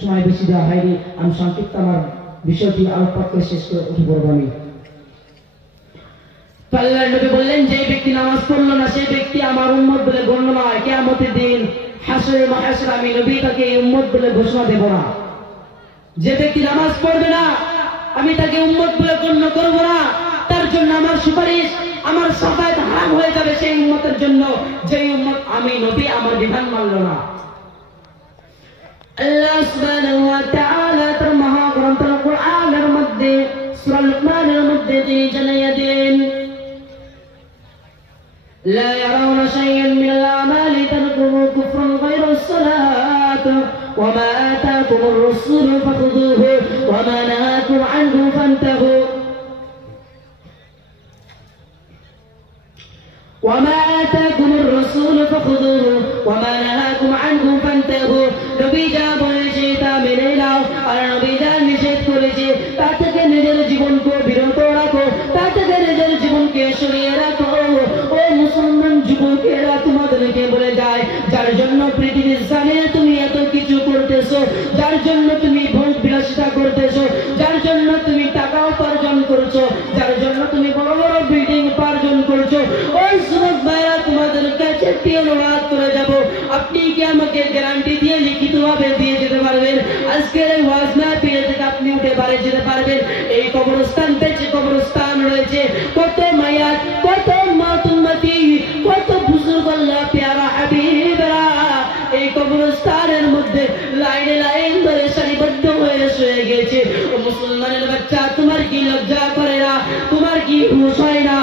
সময় বেশি দেওয়া হয়নি, আমি সংক্ষিপ্ত আমার বিষয়টি আলোকপাত করে শেষ করে উঠে পড়ব। আমি আল্লাহর নবী বললেন, যে ব্যক্তি নামাজ পড়লো না সেই ব্যক্তি আমার উম্মত বলে গণ্য নয়। কিয়ামতের দিন হাসরে মাহশরে আমি নবী তাকে উম্মত বলে ঘোষণা দেব না। যে ব্যক্তি নামাজ পড়বে না আমি তাকে উম্মত বলে গণ্য করব না। তার জন্য আমার সুপারিশ, আমার শাফায়াত হারাম হয়ে যাবে সেই উম্মতের জন্য যে উম্মত আমি নবী আমার বিধান মানল না। আল্লাহ সুবহানাহু ওয়া তাআলা তার মহাগ্রন্থ কুরআনের মধ্যে সূরা লুকমানের মধ্যে তিনি জানিয়ে দেন, লা ইয়ারাউনা শাইআন মিনাল আমালি তারকুহু কুফরুন গায়রুস সালাত ওয়া মা আতাকুমুর রাসূলু ফাখুযুহু ওয়া মা নাহাকুম আনহু ফান্তাহু ওয়া মা আতাকুমুর রাসূলু ফাখুযুহু ওয়া মা নাহাকুম আনহু ফান্তাহু। নবী যা বলেছে তা মেনে নাও, আর নবী যা নিষেধ করেছে তা থেকে নিজের জীবনকে বিরত রাখো, তা থেকে নিজের জীবনকে সরিয়ে রাখো। ও মুসলমান যুবকেরা, তোমাদেরকে বলে যায়, যার জন্য পৃথিবীর জামিনে তুমি এত কিছু করতেছো, যার জন্য তুমি ভোগ বিলাসিতা করতেছো, যার জন্য তুমি টাকা উপার্জন করছো, যার জন্য তুমি বড় বড় বিল্ডিং উপার্জন করছো, ওই যুবক ভাইরা তোমাদের কাছে একটি অনুরোধ করে যাব, আপনি কি আমাকে গ্যারান্টি দিয়ে লিখিতভাবে দিয়ে যেতে পারবেন আজকের এই ওয়াজ মাহফিল থেকে আপনি উঠে বাড়ি যেতে পারবেন? এই কবরস্থান পেছে কবরস্থান রয়েছে, কত মায়াত, কত মাতুম্মতি, কত বুজুর্গ আল্লাহ প্যারা হাবিবরা এই কবরস্থানের মধ্যে লাইনে লাইন ধরে সারিবদ্ধ হয়ে শুয়ে গেছে। ও মুসলমানের বাচ্চা, তোমার কি লজ্জা করে না? তোমার কি হুঁশ হয় না?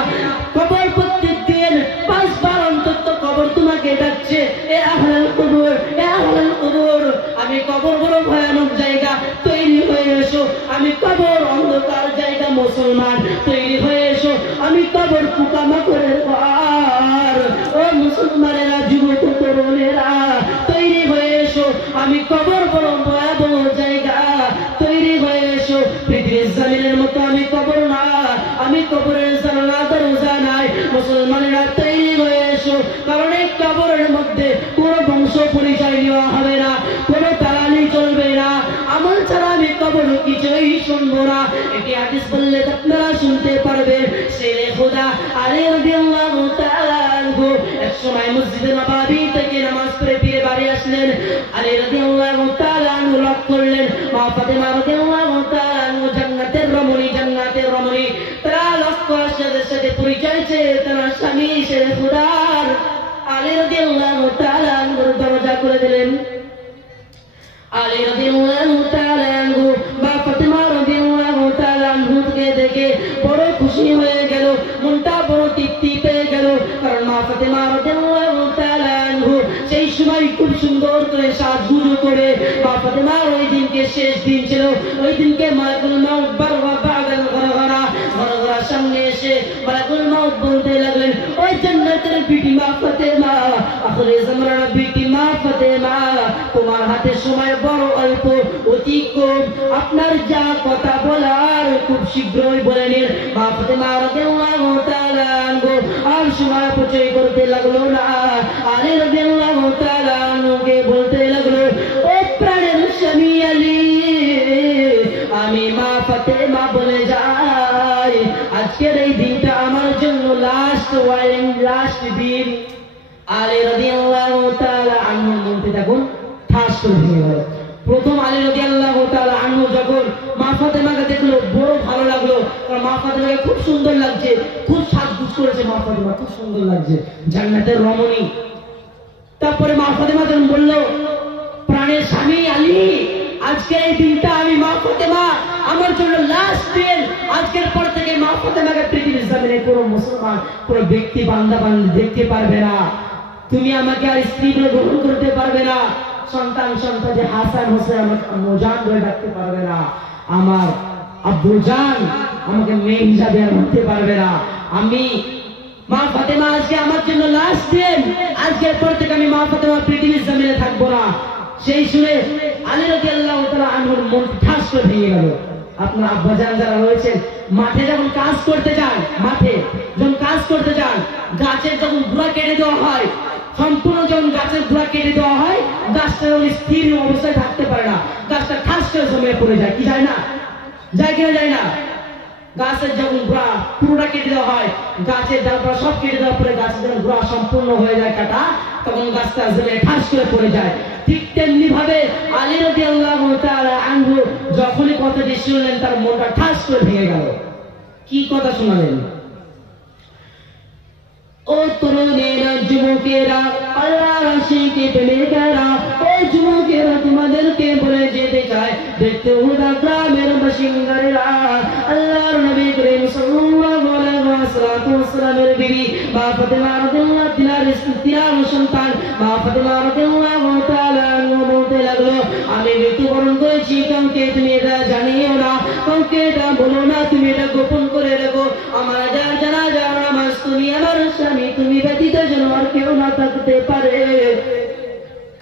কবর প্রত্যেক দিন 5 বার অন্তত কবর তোমাকে ডাকছে, এ আহলাল কবর, এ আহলাল কবর। আমি কবর বড় ভয়ানক জায়গা, তৈরি হয়ে এসো। আমি কবর অন্ধকার জায়গা, মুসলমান তৈরি হয়ে এসো। আমি কবর পোকামাকড়ের ঘর, ও মুসলমানেরা, যুবক তরুণেরা তৈরি হয়ে এসো। আমি কবর বড় ভয়াবহ জায়গা, তৈরি হয়ে এসো। পৃথিবীর জমিনের মতো আমি কবর না, আমি কবরের জানালা দরজা নাই। মুসলমানেরা তৈরি হয়ে এসো, কারণ এই কবরের মধ্যে কোনো বংশ পরিচয় নেওয়া হবে না, কোনো তালানি চলবে না। আমল ছাড়া আমি কবর কিছুই শুনবো না। এটি হাদিস বললে আপনারা শুনতে পারবেন। শেরে খোদা আলী রাদিয়াল্লাহু তাআলা আনহু এক সময় মসজিদে নববী থেকে নামাজ পড়ে ফিরে বাড়ি আসলেন। আলী রাদিয়াল্লাহু তাআলা আনহু লক্ষ্য করলেন মা ফাতেমা রাদিয়াল্লাহু তাআলা আনহু জান্নাতের রমণী, জান্নাতের রমণী। তারা লক্ষ্য সাথে সাথে পরিচয় চেয়ে তার স্বামী শেরে খোদার আলী রাদিয়াল্লাহু তাআলা আনহুর দরজা খুলে দিলেন। আলী রাদিয়াল্লাহু তাআলা আনহু মা ফাতেমা রাদিয়াল্লাহু তাআলা আনহুকে দেখে বড় খুশি হয়ে গেল, মনটা বড় তৃপ্তি পেয়ে গেল। কারণ মা ফাতেমা রাদিয়াল্লাহু তাআলা আনহু সেই সময় খুব সুন্দর করে সাজগুজু করে, মা ফাতেমার ওই দিনকে শেষ দিন ছিল, ওই দিনকে মালাকুল মাউত বারওয়া বাগাল গরগরা গরগরার সামনে এসে মালাকুল মাউত বলতে লাগলেন, ওই জান্নাতের বিটি মা ফাতেমা, আখরে জামানার বিটি মা ফাতেমা, তোমার হাতে সময় বড় অল্প, অতি কম, আপনার যা কথা বলার খুব শীঘ্রই বলে নিন। মা ফাতেমা রাদিয়াল্লাহু তাআলা আনহু আর সময় অপচয় করতে লাগলো না। আলী রাদিয়াল্লাহু তাআলা আনহুকে বলতে লাগলো, ও প্রাণের স্বামী আলী, আমি মা ফাতেমা বলে যাই, আজকের এই দিনটা আমার জন্য লাস্ট ওয়ার্নিং, লাস্ট দিন। আলী রাদিয়াল্লাহু তাআলা আনহু বলতে থাকুন, ঠাস করে ভেঙে গেল। প্রথম আলী রাদিয়াল্লাহু তাআলা আনহু যখন মা ফাতেমাকে দেখলো বড় ভালো লাগলো, কারণ মা ফাতেমাকে খুব সুন্দর লাগছে, খুব সাজগুজ করেছে, মা ফাতেমা খুব সুন্দর লাগছে, জান্নাতের রমণী। তারপরে মা ফাতেমা যখন বলল, প্রাণের স্বামী আলী, আজকের এই দিনটা আমি মা ফাতেমা আমার জন্য লাস্ট দিন, আজকের পর থেকে মা ফাতেমাকে পৃথিবীর জমিনে কোনো মুসলমান, কোনো ব্যক্তি, বান্দা বান্দি দেখতে পারবে না। তুমি আমাকে আর স্ত্রী বলে গ্রহণ করতে পারবে না, সন্তান সন্তান হাসান হোসেন আমাকে আম্মুজান বলে ডাকতে পারবে না, আমার আব্বুজান আমাকে মেয়ে হিসাবে আর বলতে পারবে না। আমি মা ফাতেমা আজকে আমার জন্য লাস্ট দিন, আজকের পর থেকে আমি মা ফাতেমা পৃথিবীর জমিনে থাকবো না। সেই শুনে আলী রাদিয়াল্লাহু তাআলা আনহুর মন ঠাস করে ভেঙে গেল। আপনার আব্বাজান যারা রয়েছেন, মাঠে যখন কাজ করতে যান, মাঠে যখন কাজ করতে যান, গাছের যখন গুড়া কেটে দেওয়া হয়, সম্পূর্ণ যখন গাছের গুড়া কেটে দেওয়া হয়, গাছটা স্থির অবস্থায় থাকতে পারে না, গাছটা পড়ে যায়, কি যায় না? যায় কিনা যায় না? গাছের যখন গোড়া পুরোটা কেটে দেওয়া হয়, গাছের ডালপালা সব কেটে দেওয়ার পরে গাছের যখন গোড়া সম্পূর্ণ হয়ে যায় কাটা, তখন গাছটা জমিনে ঠাস করে পড়ে যায়। ঠিক তেমনি ভাবে আলী রাদিয়াল্লাহু তাআলা আনহু যখনই কথাটি শুনলেন তার মনটা ঠাস করে ভেঙে গেল। কি কথা শোনালেন? ও তরুণেরা, যুবকেরা, আল্লাহর আশিকে প্রেমিকেরা, ও যুবকেরা, তোমাদেরকে বলে যেতে চাই, দেখতে হুদা গ্রামের বাসিন্দারা, আল্লাহর নবী করিম সাল্লাল্লাহু আলাইহি ওয়াসাল্লামের বিবি মা ফাতেমা রাদিয়াল্লাহু তিনার সন্তান মা ফাতেমা রাদিয়াল্লাহু তাআলা বলতে লাগলো, আমি মৃত্যুবরণ করেছি, কাউকে তুমি এটা জানিও না, কাউকে এটা বলো না, তুমি এটা গোপন করে রাখো। আমার যার জানাজা নামাজ তুমি আমার স্বামী তুমি ব্যতীত যেন আর কেউ না থাকতে পারে,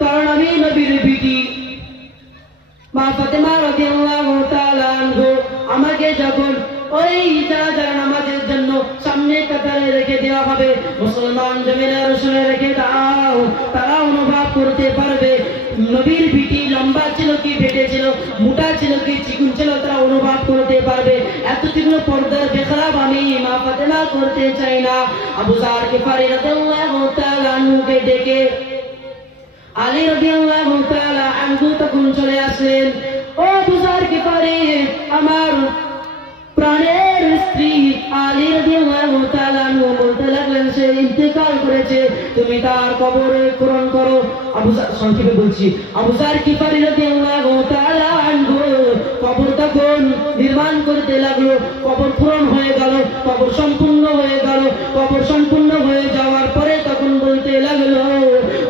কারণ আমি নবীর বিটি মা ফাতেমা রাদিয়াল্লাহু তাআলা আনহা আমাকে যখন ওই জানাজা নামাজের জন্য সামনে কাতারে রেখে দেওয়া হবে, মুসলমান জমিনের শুনে রেখে দাও, তারা অনুভব করতে পারবে নবীর বিটি লম্বা ছিল কি বেটে ছিল, মোটা ছিল কি চিকুন ছিল, তারা অনুভব করতে পারবে। এত তীক্ষ্ণ পর্দার বেখরাব আমি মা ফাতেমা করতে চাই না। আবু যার গিফারি রাদিয়াল্লাহু তাআলা আনহুকে ডেকে আলী রাদিয়াল্লাহু তাআলা আনহু তখন চলে আসলেন। ও আবু যার গিফারি, আমার প্রাণের স্ত্রী আলী রাদিয়াল্লাহু তাআলা আনহু বলতে লাগলেন, সে ইন্তেকাল করেছে, তুমি তার কবরে খনন করো। আবু যার, সংক্ষেপে বলছি, আবু যার গিফারি রাদিয়াল্লাহু তাআলা আনহু কবর তখন নির্মাণ করতে লাগলো। কবর খনন হয়ে গেল, কবর সম্পূর্ণ হয়ে গেল। কবর সম্পূর্ণ হয়ে যাওয়ার পরে তখন বলতে লাগলো,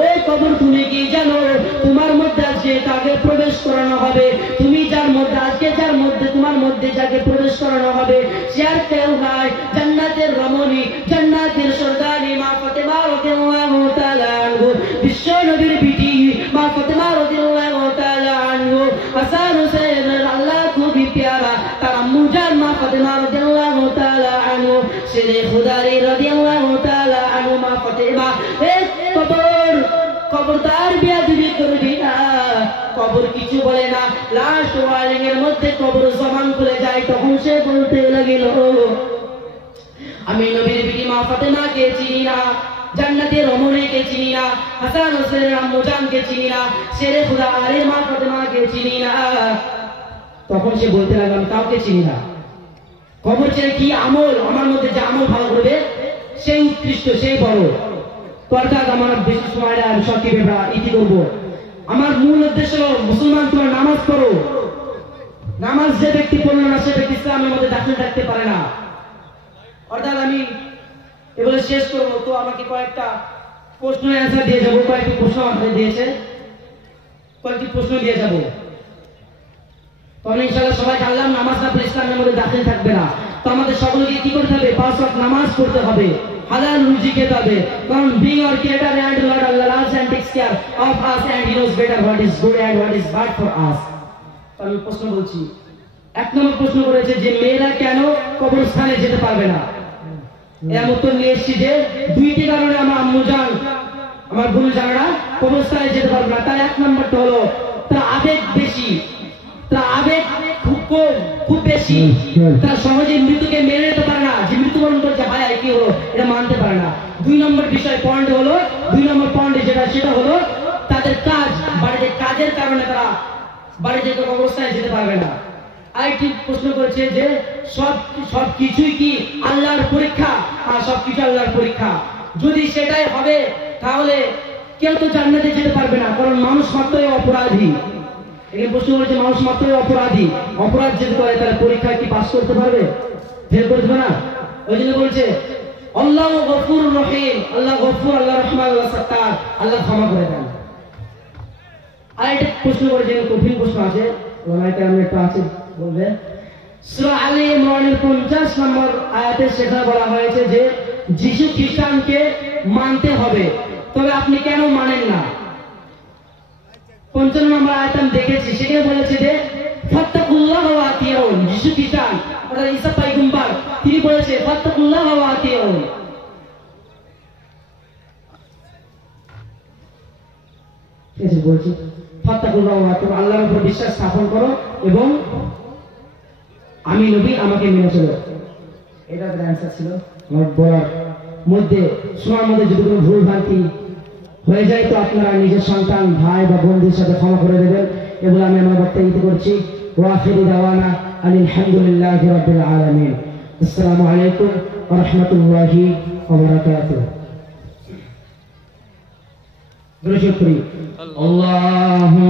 ও কবর, তুমি কি জানো তোমার মধ্যে আজকে কাকে প্রবেশ করানো হবে? তুমি যার মধ্যে আজকে যার মধ্যে তোমার মধ্যে যাকে প্রবেশ করানো হবে সে আর কেউ নয়, জান্নাতের রমণী, জান্নাতের সর্দানি মা ফাতেমা রাদিয়াল্লাহু তাআলা আনহা, বিশ্ব নবীর বিটি মা ফাতেমা রাদিয়াল্লাহু তাআলা আনহা। হাসান হুসাইনের আল্লাহ খুবই প্যারা, তার আম্মু জান মা ফাতেমা রাদিয়াল্লাহু তাআলা আনহা, শেরে খুদারি রাদিয়াল্লাহু তাআলা আনহা মা ফাতেমা। এই কবরদার বিয়াদবি করবি না, কবর কিছু বলে না। লাস্ট ওয়ার্নিং এর মধ্যে কবর জমান খুলে যায়, তখন সে বলতে লাগিল, আমি নবীর বিটি মা ফাতেমাকে চিনি না, জান্নাতের রমণীকে চিনি না, হাসান হোসেনের আম্মু জানকে চিনি না, শেরে খুদা আলীর মা ফাতেমাকে চিনি না। তখন সে বলতে লাগলো, আমি কাউকে চিনি না। কবর ছেড়ে কি আমল, আমার মধ্যে যে আমল ভালো করবে সেই উৎকৃষ্ট, সেই বড়। তো অর্থাৎ আমার বেশি সময়টা আমি সংক্ষেপে ইতি করবো। আমার মূল উদ্দেশ্য হলো, মুসলমান তোমার নামাজ পড়ো। নামাজ যে ব্যক্তি পড়লো না সে ব্যক্তি ইসলামের মধ্যে দাখিল থাকতে পারে না। অর্থাৎ আমি এগুলো শেষ করবো, তো আমাকে কয়েকটা প্রশ্নের অ্যান্সার দিয়ে যাবো। কয়েকটি প্রশ্ন আমাদের দিয়েছে, কয়েকটি প্রশ্ন দিয়ে যাবো। তখন ইনশাআল্লাহ সবাই জানলাম নামাজ না পড়লে ইসলামের মধ্যে দাখিল থাকবে না। তো আমাদের সকলকে কি করতে হবে? 5 ওয়াক্ত নামাজ পড়তে হবে, হালাল রুজি খেতে হবে, কারণ being our creator and Lord Allah loves and takes care of us and he knows better what is good and what is bad for us. আমি প্রশ্ন বলছি, 1 নম্বর প্রশ্ন করেছে যে মেয়েরা কেন কবরস্থানে যেতে পারবে না। এর উত্তর নিয়ে এসেছি যে 2টি কারণে আমার আম্মু জান, আমার বোন জানরা কবরস্থানে যেতে পারবে না। তার 1 নম্বরটা হলো তার আবেগ বেশি, তার আবেগ খুব বেশি, তারা সহজে মৃত্যুকে মেনে নিতে পারে না, যে মৃত্যুবরণ করছে হায় কি হলো এটা মানতে পারে না। 2 নম্বর বিষয় পয়েন্ট হলো, 2 নম্বর পয়েন্ট সেটা হলো তাদের কাজ, বাড়িতে কাজের কারণে তারা বাড়িতে অবস্থায় যেতে পারবে না। আরেকটি প্রশ্ন করেছে যে সব কিছুই কি আল্লাহর পরীক্ষা? আর সবকিছু আল্লাহর পরীক্ষা। যদি সেটাই হবে তাহলে কেউ তো জান্নাতে যেতে পারবে না, কারণ মানুষ মাত্রই অপরাধী। এখানে প্রশ্ন করেছে মানুষ মাত্রই অপরাধী, অপরাধ যদি করে তাহলে পরীক্ষায় কি পাস করতে পারবে? ফেল করতে না। ওই জন্য বলছে আল্লাহ গফুর রহিম, আল্লাহ গফুর, আল্লাহ রহমান, আল্লাহ সাত্তার, আল্লাহ ক্ষমা করে দেন। আরেকটা প্রশ্ন করেছে, কঠিন প্রশ্ন আছে, ওনাকে আমি একটা আছে বলবে। সূরা আলে ইমরানের 50 নম্বর আয়াতে সেখানে বলা হয়েছে যে যিশু খ্রিস্টানকে মানতে হবে, তবে আপনি কেন মানেন না? 55 নম্বর আয়াত আমি দেখেছি, সেখানে বলেছে যে ফাত্তাকুল্লাহ ওয়া আতিউন। যিশু খ্রিস্টান অর্থাৎ ঈসা পয়গম্বর তিনি বলেছে ফাত্তাকুল্লাহ ওয়া আতিউন। ঠিক আছে বলছি, ওয়াত্তাকুল্লাহ, তোমরা আল্লাহর উপর বিশ্বাস স্থাপন করো এবং আমি নবী, আমাকে মেনে চলো। এটা একটা অ্যান্সার ছিল আমার বলার মধ্যে। শোনার মধ্যে যদি কোনো ভুল ভ্রান্তি হয়ে যায় তো আপনারা নিজের সন্তান, ভাই বা বন্ধুর সাথে ক্ষমা করে দেবেন। এগুলো আমি আমার বক্তব্য করছি। ওয়া আখিরু দাওয়ানা আলহামদুলিল্লাহি রাব্বিল আলামিন। আসসালামু আলাইকুম ওয়া রাহমাতুল্লাহি ওয়া বারাকাতুহু। দুরূদ পড়ি। আল্লাহুম্মা